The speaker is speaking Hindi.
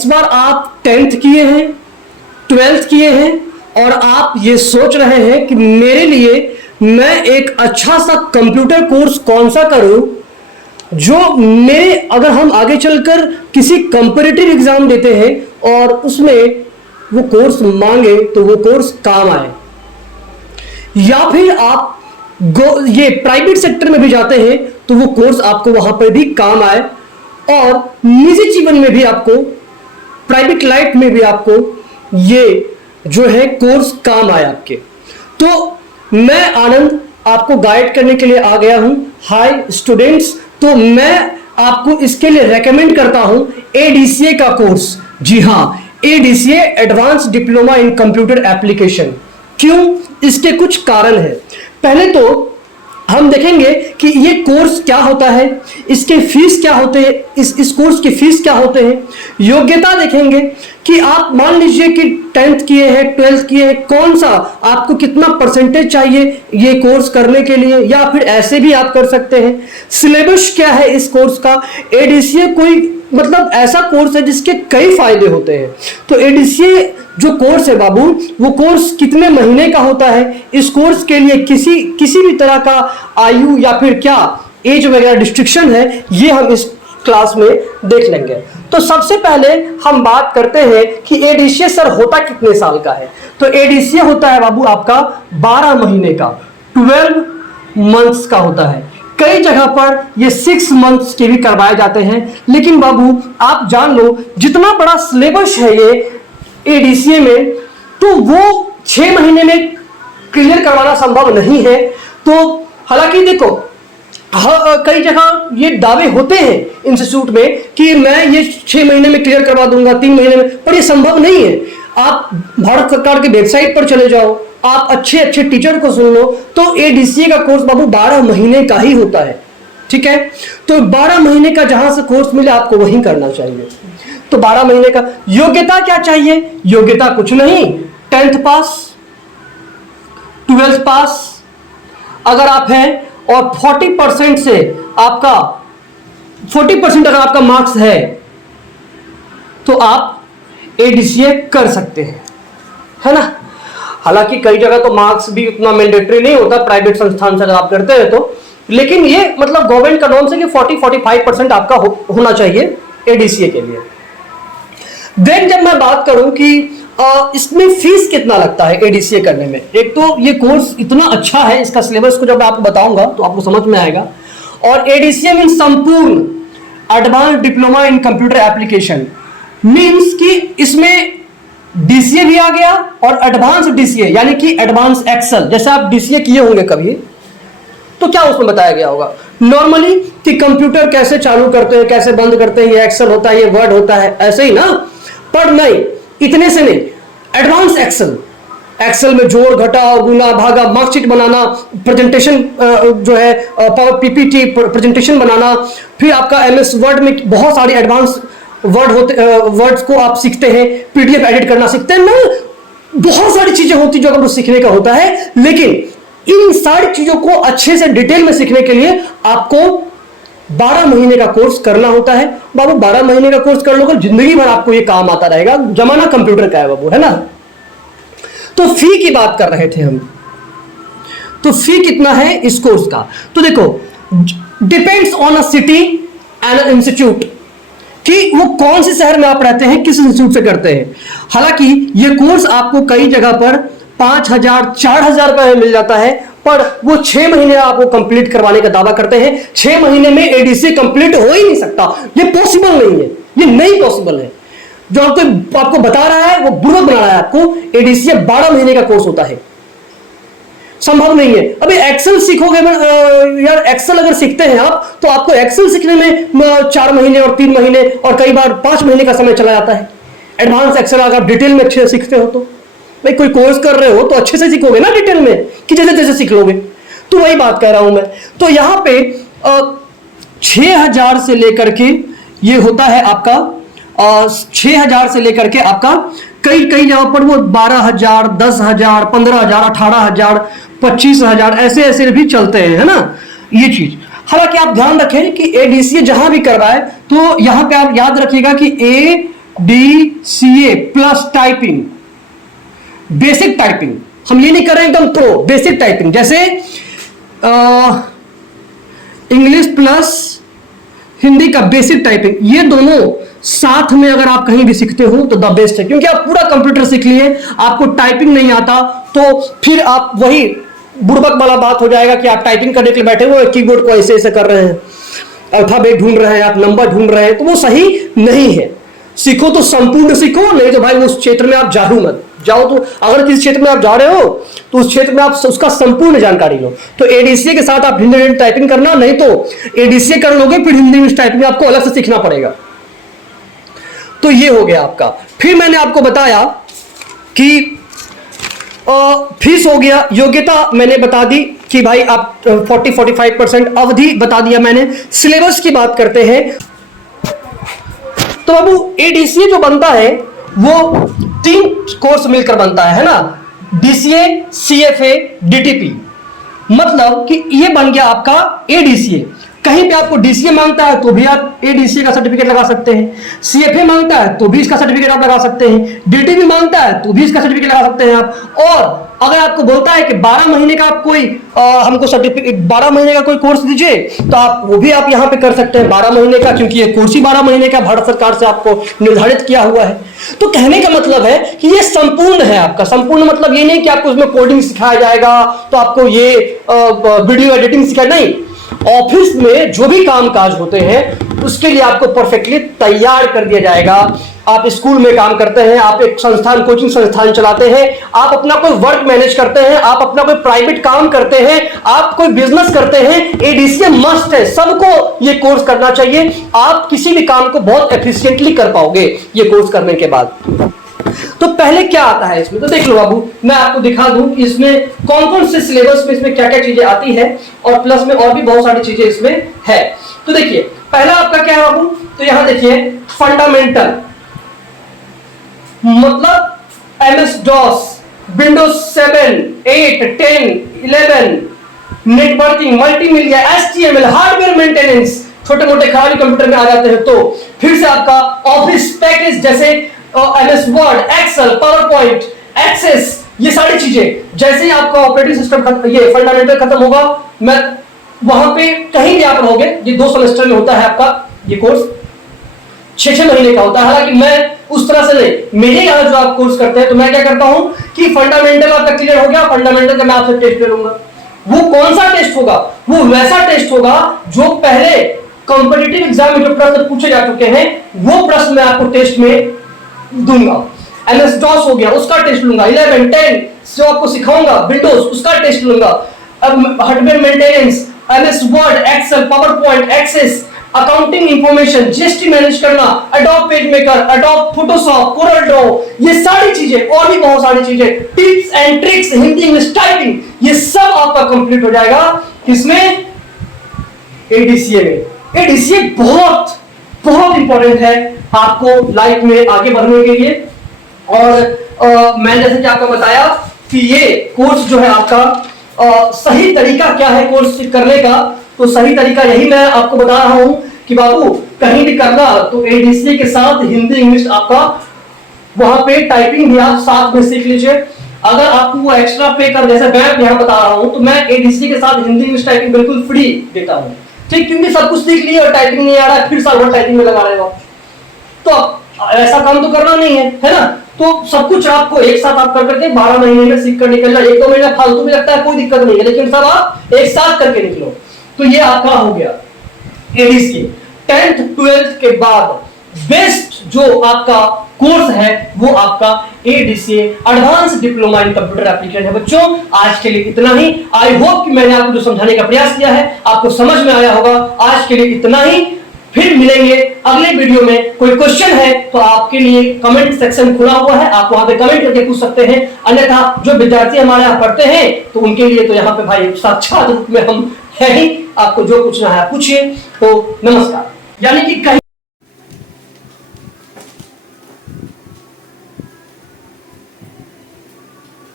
इस बार आप 10th किए हैं, 12th किए हैं और आप ये सोच रहे हैं कि मेरे लिए मैं एक अच्छा सा कंप्यूटर कोर्स कौन सा करूं जो मेरे, अगर हम आगे चलकर किसी कंपैरेटिव एग्जाम देते हैं और उसमें वो कोर्स मांगे तो वो कोर्स काम आए, या फिर आप ये प्राइवेट सेक्टर में भी जाते हैं तो वो कोर्स आपको वहां पर भी काम आए और निजी जीवन में भी आपको, प्राइवेट लाइफ में भी आपको ये जो है कोर्स काम आए आपके। तो मैं आनंद आपको गाइड करने के लिए आ गया हूं। हाय स्टूडेंट्स, तो मैं आपको इसके लिए रेकमेंड करता हूं एडीसीए का कोर्स। जी हां, ADCA advance diploma in computer application. क्यों? इसके कुछ कारण है। पहले तो हम देखेंगे कि ये कोर्स क्या होता है, इसके फीस क्या होते हैं, इस कोर्स की फीस क्या होते हैं, योग्यता देखेंगे कि आप मान लीजिए कि 10th किए हैं, 12th किए हैं, कौन सा आपको कितना परसेंटेज चाहिए ये कोर्स करने के लिए, या फिर ऐसे भी आप कर सकते हैं। सिलेबस क्या है इस कोर्स का। एडीसीए कोई मतलब ऐसा कोर्स है जिसके कई फायदे होते हैं। तो एडीसीए जो कोर्स है बाबू, वो कोर्स कितने महीने का होता है, इस कोर्स के लिए किसी भी तरह का आयु या फिर क्या एज वगैरह रिस्ट्रिक्शन है, ये हम इस क्लास में देख लेंगे। तो सबसे पहले हम बात करते हैं कि एडीसीए सर होता कितने साल का है। तो एडीसीए होता है बाबू आपका 12 महीने का, 12 मंथ्स का होता है। कई जगह पर ये 6 मंथ्स के भी करवाए जाते हैं, लेकिन बाबू आप जान लो जितना बड़ा सिलेबस है ये एडीसीए में, तो वो 6 महीने में क्लियर करवाना संभव नहीं है। तो हालांकि देखो कई जगह ये दावे होते हैं इंस्टीट्यूट में कि मैं ये 6 महीने में क्लियर करवा दूंगा, 3 महीने में, पर ये संभव नहीं है। आप भारत सरकार की वेबसाइट पर चले जाओ, आप अच्छे अच्छे टीचर को सुन लो, तो एडीसीए का कोर्स बाबू 12 महीने का ही होता है। ठीक है, तो 12 महीने का जहां से कोर्स मिले आपको वही करना चाहिए। तो 12 महीने का योग्यता क्या चाहिए? योग्यता कुछ नहीं, 10th पास, 12th पास अगर आप हैं और 40% से आपका 40% अगर आपका मार्क्स है तो आप एडीसीए कर सकते हैं, है ना। हालांकि कई जगह तो मार्क्स भी उतना मैंडेटरी नहीं होता प्राइवेट संस्थान से अगर आप करते हैं तो, लेकिन ये मतलब गवर्नमेंट का नॉर्म है कि 40-45% आपका होना चाहिए एडीसीए के लिए। देन जब मैं बात करूं कि इसमें फीस कितना लगता है एडीसीए करने में, एक तो ये कोर्स इतना अच्छा है, इसका सिलेबस को जब मैं आपको बताऊंगा तो आपको समझ में आएगा। और एडीसीए मीन संपूर्ण advance diploma in computer application, means कि इसमें डीसीए भी आ गया और एडवांस डीसीए यानी कि एडवांस एक्सेल। जैसे आप डीसीए किए होंगे कभी, तो क्या उसमें बताया गया होगा नॉर्मली कि कंप्यूटर कैसे चालू करते हैं, कैसे बंद करते हैं, ये एक्सेल होता है, ये वर्ड होता है, ऐसे ही ना। पर नहीं, इतने से नहीं, एडवांस एक्सेल, एक्सेल में जोड़ घटाव गुना भागा, मार्कशीट बनाना, प्रेजेंटेशन जो है पीपीटी प्रेजेंटेशन बनाना, फिर आपका एमएस वर्ड में बहुत सारी एडवांस वर्ड होते, वर्ड्स को आप सीखते हैं, पीडीएफ एडिट करना सीखते हैं ना, बहुत सारी चीजें होती जो आपको सीखने का होता है। लेकिन इन सारी चीजों को अच्छे से डिटेल में सीखने के लिए आपको 12 महीने का कोर्स करना होता है। बाबू 12 महीने का कोर्स कर लोगे, जिंदगी भर आपको ये काम आता रहेगा, जमाना कंप्यूटर का है बाबू, है ना। तो फी की बात कर रहे थे हम, तो फी कितना है इस कोर्स का। तो देखो depends on a city and institute, कि वो कौन से शहर में आप रहते हैं, किस इंस्टीट्यूट से करते हैं। हालांकि ये कोर्स आपको कई जगह पर 5,000 4,000 रुपए में मिल जाता है, पर वो 6 महीने आपको कंप्लीट करवाने का दावा करते हैं। 6 महीने में एडीसी कंप्लीट हो ही नहीं सकता, ये पॉसिबल नहीं है, ये नहीं पॉसिबल है। जो आपको बता रहा है वो बुरा बना रहा है आपको। एडीसी 12 महीने का कोर्स होता है, संभव नहीं है। अभी एक्सेल सीखोगे यार, एक्सेल अगर सीखते हैं आप तो आपको एक्सेल सीखने में 4 महीने और 3 महीने और कई बार 5 महीने का समय चला जाता है। एडवांस एक्सेल अगर आप डिटेल में अच्छे से सीखते हो तो, भाई कोई कोर्स कर रहे हो तो अच्छे से सीखोगे ना डिटेल में, कि जैसे जैसे सीख लोगे। तो वही बात कह रहा हूं मैं। तो यहां पे 6,000 से लेकर के ये होता है आपका 6,000 से लेकर के आपका कई जगह पर वो 12,000, 10,000, 15,000, 18,000, 25,000 ऐसे ऐसे भी चलते हैं, है ना ये चीज। हालांकि आप ध्यान रखें कि एडीसीए जहां भी करवाए तो यहां पे आप याद रखिएगा कि DCA plus typing, basic typing, हम ये नहीं कर रहे हैं एकदम प्रो, बेसिक टाइपिंग, जैसे इंग्लिश प्लस हिंदी का बेसिक टाइपिंग, ये दोनों साथ में अगर आप कहीं भी सीखते हो तो द बेस्ट है, क्योंकि आप पूरा कंप्यूटर सीख लिए, आपको टाइपिंग नहीं आता तो फिर आप वही बुड़बक वाला बात हो जाएगा कि आप टाइपिंग करने के लिए बैठे हुए कीबोर्ड को ऐसे ऐसे कर रहे हैं, अल्फाबेट ढूंढ रहे हैं, आप नंबर ढूंढ रहे हैं, तो वो सही नहीं है। सीखो तो संपूर्ण सीखो, नहीं तो भाई उस क्षेत्र में आप जाओ मत जाओ। तो अगर किसी क्षेत्र में आप जा रहे हो तो उस क्षेत्र में आप उसका संपूर्ण जानकारी लो। तो एडीसीए के साथ आप हिंदी टाइपिंग करना, नहीं तो एडीसीए कर लोगे फिर हिंदी इंग्लिश टाइपिंग आपको अलग से सीखना पड़ेगा। तो ये हो गया आपका। फिर मैंने आपको बताया कि फीस हो गया, योग्यता मैंने बता दी कि भाई आप 40-45% अवधि बता दिया मैंने। सिलेबस की बात करते हैं तो बाबू एडीसीए जो बनता है वो 3 कोर्स मिलकर बनता है ना, डीसीए, सीएफए, डीटीपी। मतलब कि ये बन गया आपका एडीसीए। कहीं पे आपको डीसीए मांगता है तो भी आप एडीसीए का सर्टिफिकेट लगा सकते हैं, सीएफए मांगता है तो भी इसका सर्टिफिकेट आप लगा सकते हैं, डीटीपी मांगता है तो भी इसका सर्टिफिकेट लगा सकते हैं आप। और अगर आपको बोलता है कि 12 महीने का आप कोई हमको सर्टिफिकेट 12 महीने का कोई कोर्स दीजिए तो आप वो भी आप यहां पे कर सकते हैं 12 महीने का, क्योंकि ये कोर्स ही 12 महीने का भारत सरकार से आपको निर्धारित किया हुआ है। तो कहने का मतलब है कि ये संपूर्ण है आपका। संपूर्ण मतलब ये नहीं कि आपको उसमें कोडिंग सिखाया जाएगा तो आपको ये वीडियो एडिटिंग सिखाया, नहीं, ऑफिस में जो भी कामकाज होते हैं उसके लिए आपको परफेक्टली तैयार कर दिया जाएगा। आप स्कूल में काम करते हैं, आप एक संस्थान कोचिंग संस्थान चलाते हैं, आप अपना कोई वर्क मैनेज करते हैं, आप अपना कोई प्राइवेट काम करते हैं, आप कोई बिजनेस करते हैं, एडीसीए मस्ट है, सबको ये कोर्स करना चाहिए। आप किसी भी काम को बहुत एफिशिएंटली कर पाओगे ये कोर्स करने के बाद। तो पहले क्या आता है इसमें, तो देख लो बाबू, मैं आपको दिखा दूं कि इसमें कौन कौन से सिलेबस में इसमें क्या क्या चीजें आती है और प्लस में और भी बहुत सारी चीजें इसमें है। तो देखिए पहला आपका क्या है बाबू, तो यहां देखिए फंडामेंटल, मतलब MS DOS, Windows 7, 8, 10, 11, networking, multimedia, HTML, hardware maintenance, छोटे मोटे खराबी कंप्यूटर में आ जाते हैं। तो फिर से आपका ऑफिस पैकेज जैसे MS Word, Excel, PowerPoint, Access, ये सारी चीजें। जैसे ही आपका ऑपरेटिंग सिस्टम ये फंडामेंटल खत्म होगा, मैं वहां पे कहीं भी आप रहोगे, ये 2 सेमेस्टर में होता है आपका ये कोर्स, 6-6 महीने का होता है। हालांकि मैं उस तरह से नहीं, मेरे यहां जो आप कोर्स करते हैं तो मैं क्या करता हूं कि फंडामेंटल आपका क्लियर हो गया, फंडामेंटल का मैं आपसे टेस्ट ले लूंगा। वो कौन सा टेस्ट होगा, वो वैसा टेस्ट होगा जो पहले कॉम्पिटिटिव एग्जाम में जो प्रश्न पूछे जा चुके हैं वो प्रश्न मैं आपको टेस्ट में दूंगा। एमएस डॉस हो गया उसका टेस्ट लूंगा, 11, 10 जो आपको सिखाऊंगा, विंडोज उसका टेस्ट लूंगा, hardware maintenance, MS Word, Excel, PowerPoint, Access, accounting information, GST manage करना, Adobe PageMaker, Adobe Photoshop, Corel Draw, ये सारी चीजें और भी बहुत सारी चीजें, tips and tricks, Hindi English typing, ये सब आपका कंप्लीट हो जाएगा किसमें, एडीसीए में। एडीसीए बहुत बहुत इंपॉर्टेंट है आपको लाइफ में आगे बढ़ने के लिए। और मैंने जैसे कि आपको बताया कि ये कोर्स जो है आपका सही तरीका क्या है कोर्स करने का, तो सही तरीका यही मैं आपको बता रहा हूं कि बाबू कहीं भी करना तो एडीसीए के साथ हिंदी इंग्लिश आपका वहां पे टाइपिंग भी आप साथ में सीख लीजिए। अगर आपको वो एक्स्ट्रा पे कर, जैसे मैं यहां बता रहा हूं, तो मैं एडीसीए के साथ हिंदी इंग्लिश टाइपिंग बिल्कुल फ्री देता हूं, ठीक, क्योंकि सब कुछ सीख लिया और टाइपिंग नहीं आ रहा है फिर साल भर टाइपिंग में लगा रहेगा, तो ऐसा काम तो करना नहीं है ना। तो सब कुछ आपको एक साथ आप कर करके 12 महीने में सीख कर निकलना, 1-2 महीना फालतू में लगता है कोई दिक्कत नहीं है, लेकिन सब आप एक साथ करके निकलो। तो ये आपका हो गया एडीसी। 10th 12th के बाद बेस्ट जो आपका कोर्स है वो आपका ADCA advance diploma in computer application है। बच्चों आज के लिए इतना ही। आई होप कि मैंने आपको जो समझाने का प्रयास किया है आपको समझ में आया होगा। आज के लिए इतना ही, फिर मिलेंगे अगले वीडियो में। कोई क्वेश्चन है तो आपके लिए कमेंट सेक्शन खुला हुआ है, आप वहां पे कमेंट करके पूछ सकते हैं। अन्यथा जो विद्यार्थी हमारे यहाँ पढ़ते हैं तो उनके लिए तो यहाँ पे भाई साक्षात रूप में हम है ही, आपको जो पूछना है पूछिए। तो नमस्कार। यानी कि कहीं